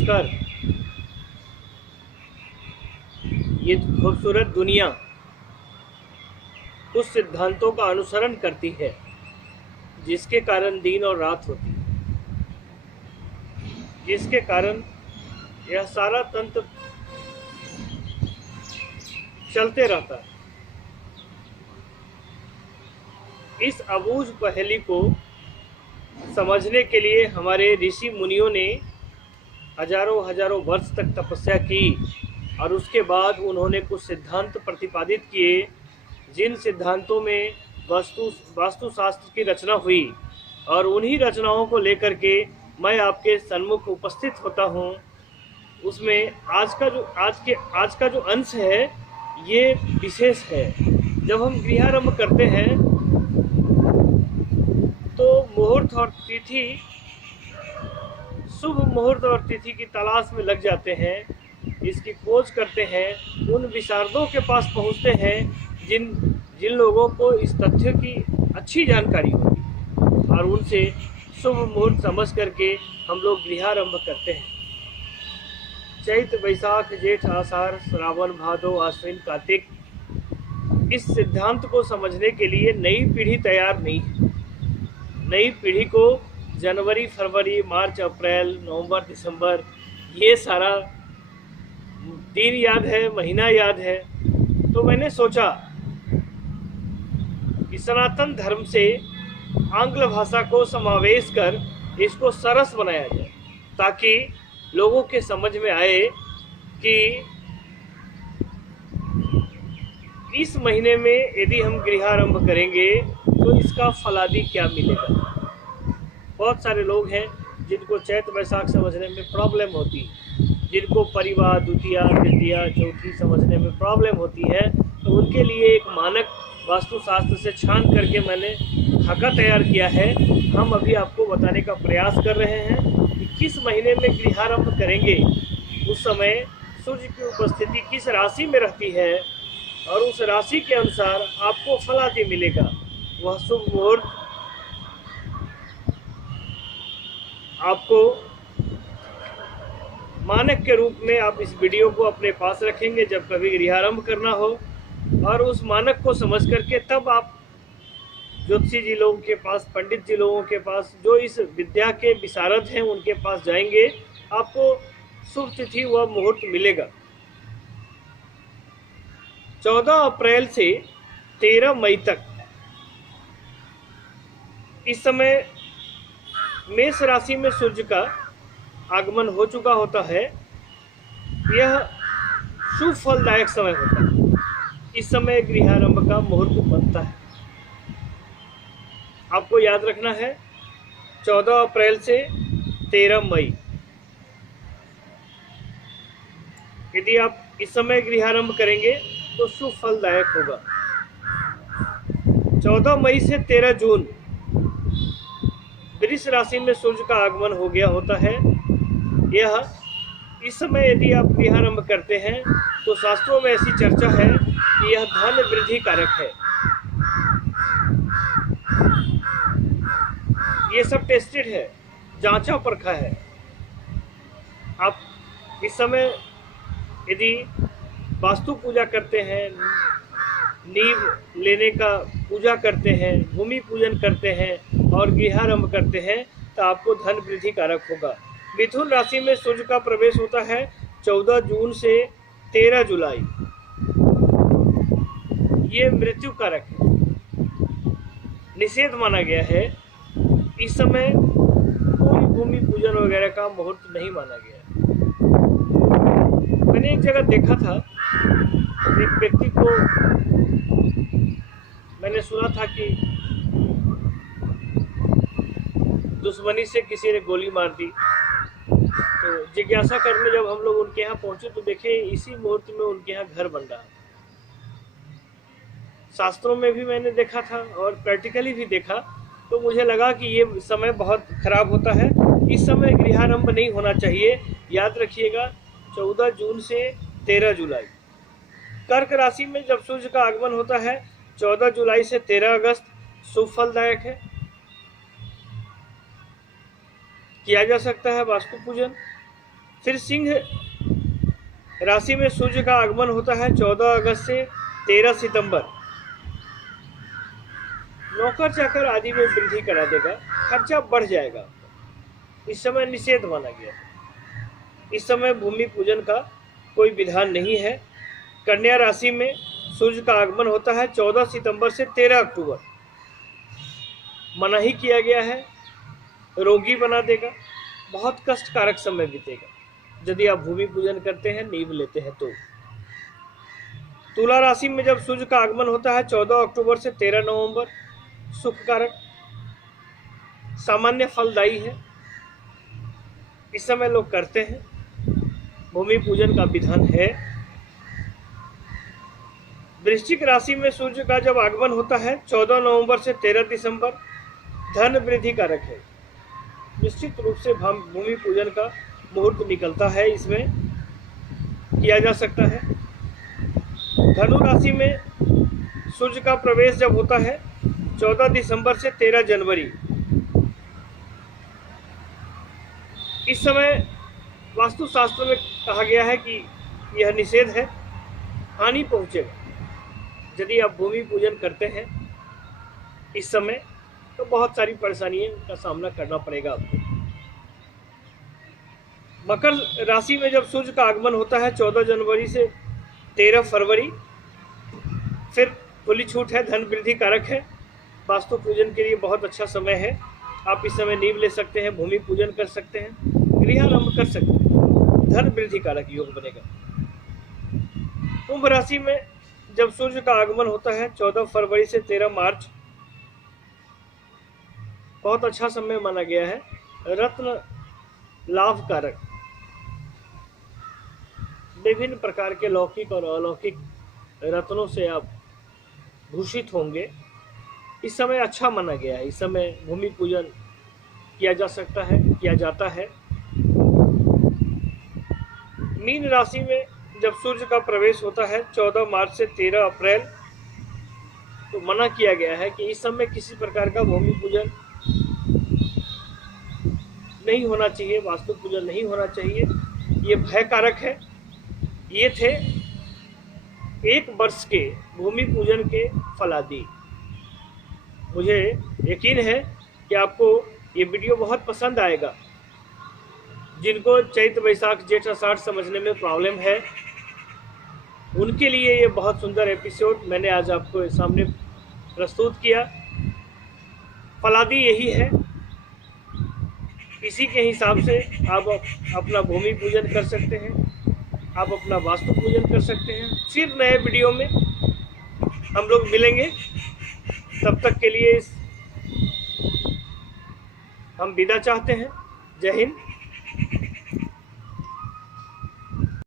नमस्कार। ये खूबसूरत दुनिया कुछ सिद्धांतों का अनुसरण करती है जिसके कारण दिन और रात होती है, जिसके कारण यह सारा तंत्र चलते रहता है। इस अबूझ पहेली को समझने के लिए हमारे ऋषि मुनियों ने हजारों हजारों वर्ष तक तपस्या की और उसके बाद उन्होंने कुछ सिद्धांत प्रतिपादित किए, जिन सिद्धांतों में वास्तुशास्त्र की रचना हुई। और उन्हीं रचनाओं को लेकर के मैं आपके सन्मुख उपस्थित होता हूँ। उसमें आज का जो अंश है ये विशेष है। जब हम गृहारंभ करते हैं तो मुहूर्त और तिथि, शुभ मुहूर्त और तिथि की तलाश में लग जाते हैं, इसकी खोज करते हैं, उन विशारदों के पास पहुंचते हैं जिन जिन लोगों को इस तथ्य की अच्छी जानकारी होती है, और उनसे शुभ मुहूर्त समझ करके हम लोग गृहारंभ करते हैं। चैत वैशाख जेठ आषाढ़ श्रावण भादो आश्विन कार्तिक, इस सिद्धांत को समझने के लिए नई पीढ़ी तैयार नहीं है। नई पीढ़ी को जनवरी फरवरी मार्च अप्रैल नवंबर दिसंबर ये सारा दिन याद है, महीना याद है। तो मैंने सोचा कि सनातन धर्म से आंग्ल भाषा को समावेश कर इसको सरस बनाया जाए, ताकि लोगों के समझ में आए कि इस महीने में यदि हम गृहारंभ करेंगे तो इसका फलादि क्या मिलेगा। बहुत सारे लोग हैं जिनको चैत वैशाख समझने में प्रॉब्लम होती है, जिनको परिवार द्वितीया तृतीया चौथी समझने में प्रॉब्लम होती है। तो उनके लिए एक मानक वास्तुशास्त्र से छान करके मैंने खाका तैयार किया है। हम अभी आपको बताने का प्रयास कर रहे हैं कि किस महीने में गृहारंभ करेंगे, उस समय सूर्य की उपस्थिति किस राशि में रहती है, और उस राशि के अनुसार आपको फलादि मिलेगा। वह शुभ मुहूर्त आपको मानक के रूप में आप इस वीडियो को अपने पास रखेंगे जब कभी गृहारंभ करना हो, और उस मानक को समझ करके तब आप ज्योतिषी जी लोगों के पास, पंडित जी लोगों के पास, जो इस विद्या के विशारद हैं उनके पास जाएंगे, आपको शुभ तिथि व मुहूर्त मिलेगा। 14 अप्रैल से 13 मई तक इस समय मेष राशि में सूर्य का आगमन हो चुका होता है। यह शुभ फलदायक समय होता है। इस समय गृहारंभ का मुहूर्त बनता है। आपको याद रखना है 14 अप्रैल से 13 मई। यदि आप इस समय गृहारंभ करेंगे तो शुभ फलदायक होगा। 14 मई से 13 जून वृष राशि में सूर्य का आगमन हो गया होता है। इस समय यदि आप गृहारंभ करते हैं तो शास्त्रों में ऐसी चर्चा है कि यह धन वृद्धि कारक है। ये सब टेस्टेड है, जांचा परखा है। आप इस समय यदि वास्तु पूजा करते हैं, नींव लेने का पूजा करते हैं, भूमि पूजन करते हैं और गृहारंभ करते हैं तो आपको धन वृद्धि कारक होगा। मिथुन राशि में सूर्य का प्रवेश होता है 14 जून से 13 जुलाई। ये मृत्यु कारक है, निषेध माना गया है। इस समय कोई भूमि पूजन वगैरह का मुहूर्त नहीं माना गया है। मैंने एक जगह देखा था, एक व्यक्ति को मैंने सुना था कि दुश्मनी से किसी ने गोली मार दी। तो जिज्ञासा करने जब हम लोग उनके यहाँ पहुंचे तो देखे इसी मुहूर्त में उनके यहाँ घर बन रहा। शास्त्रों में भी मैंने देखा था और प्रैक्टिकली भी देखा, तो मुझे लगा कि ये समय बहुत खराब होता है। इस समय गृहारंभ नहीं होना चाहिए। याद रखिएगा 14 जून से 13 जुलाई। कर्क राशि में जब सूर्य का आगमन होता है 14 जुलाई से 13 अगस्त शुभ फलदायक है। किया जा सकता है वास्तु पूजन। फिर सिंह राशि में सूर्य का आगमन होता है 14 अगस्त से 13 सितंबर। नौकर चाकर आदि में वृद्धि करा देगा, खर्चा बढ़ जाएगा। इस समय निषेध माना गया है। इस समय भूमि पूजन का कोई विधान नहीं है। कन्या राशि में सूर्य का आगमन होता है 14 सितंबर से 13 अक्टूबर। मना ही किया गया है, रोगी बना देगा, बहुत कष्टकारक समय बीतेगा यदि आप भूमि पूजन करते हैं, नींव लेते हैं तो। तुला राशि में जब सूर्य का आगमन होता है 14 अक्टूबर से 13 नवंबर, सुख कारक, सामान्य फलदायी है। इस समय लोग करते हैं, भूमि पूजन का विधान है। वृश्चिक राशि में सूर्य का जब आगमन होता है 14 नवंबर से 13 दिसंबर, धन वृद्धि कारक है। निश्चित रूप से भूमि पूजन का मुहूर्त निकलता है, इसमें किया जा सकता है। धनु राशि में सूर्य का प्रवेश जब होता है 14 दिसंबर से 13 जनवरी, इस समय वास्तुशास्त्र में कहा गया है कि यह निषेध है, हानि पहुंचेगा यदि आप भूमि पूजन करते हैं इस समय, तो बहुत सारी परेशानियों का सामना करना पड़ेगा आपको। मकर राशि में जब सूर्य का आगमन होता है 14 जनवरी से 13 फरवरी, फिर खुली छूट है, धन वृद्धि कारक है। वास्तु पूजन के लिए बहुत अच्छा समय है। आप इस समय नींव ले सकते हैं, भूमि पूजन कर सकते हैं, गृहारंभ कर सकते हैं, धन वृद्धि कारक योग बनेगा। कुंभ राशि में जब सूर्य का आगमन होता है 14 फरवरी से 13 मार्च, बहुत अच्छा समय माना गया है, रत्न लाभ कारक। विभिन्न प्रकार के लौकिक और अलौकिक रत्नों से आप भूषित होंगे। इस समय अच्छा माना गया है। इस समय भूमि पूजन किया जा सकता है, किया जाता है। मीन राशि में जब सूर्य का प्रवेश होता है 14 मार्च से 13 अप्रैल, तो मना किया गया है कि इस समय किसी प्रकार का भूमि पूजन नहीं होना चाहिए, वास्तु पूजन नहीं होना चाहिए, ये भय कारक है। ये थे 1 वर्ष के भूमि पूजन के फलादि। मुझे यकीन है कि आपको ये वीडियो बहुत पसंद आएगा। जिनको चैत वैशाख जेठ आषाढ़ समझने में प्रॉब्लम है, उनके लिए ये बहुत सुंदर एपिसोड मैंने आज आपको सामने प्रस्तुत किया। फलादि यही है, इसी के हिसाब से आप अपना भूमि पूजन कर सकते हैं, आप अपना वास्तु पूजन कर सकते हैं। फिर नए वीडियो में हम लोग मिलेंगे। तब तक के लिए हम विदा चाहते हैं। जय हिंद।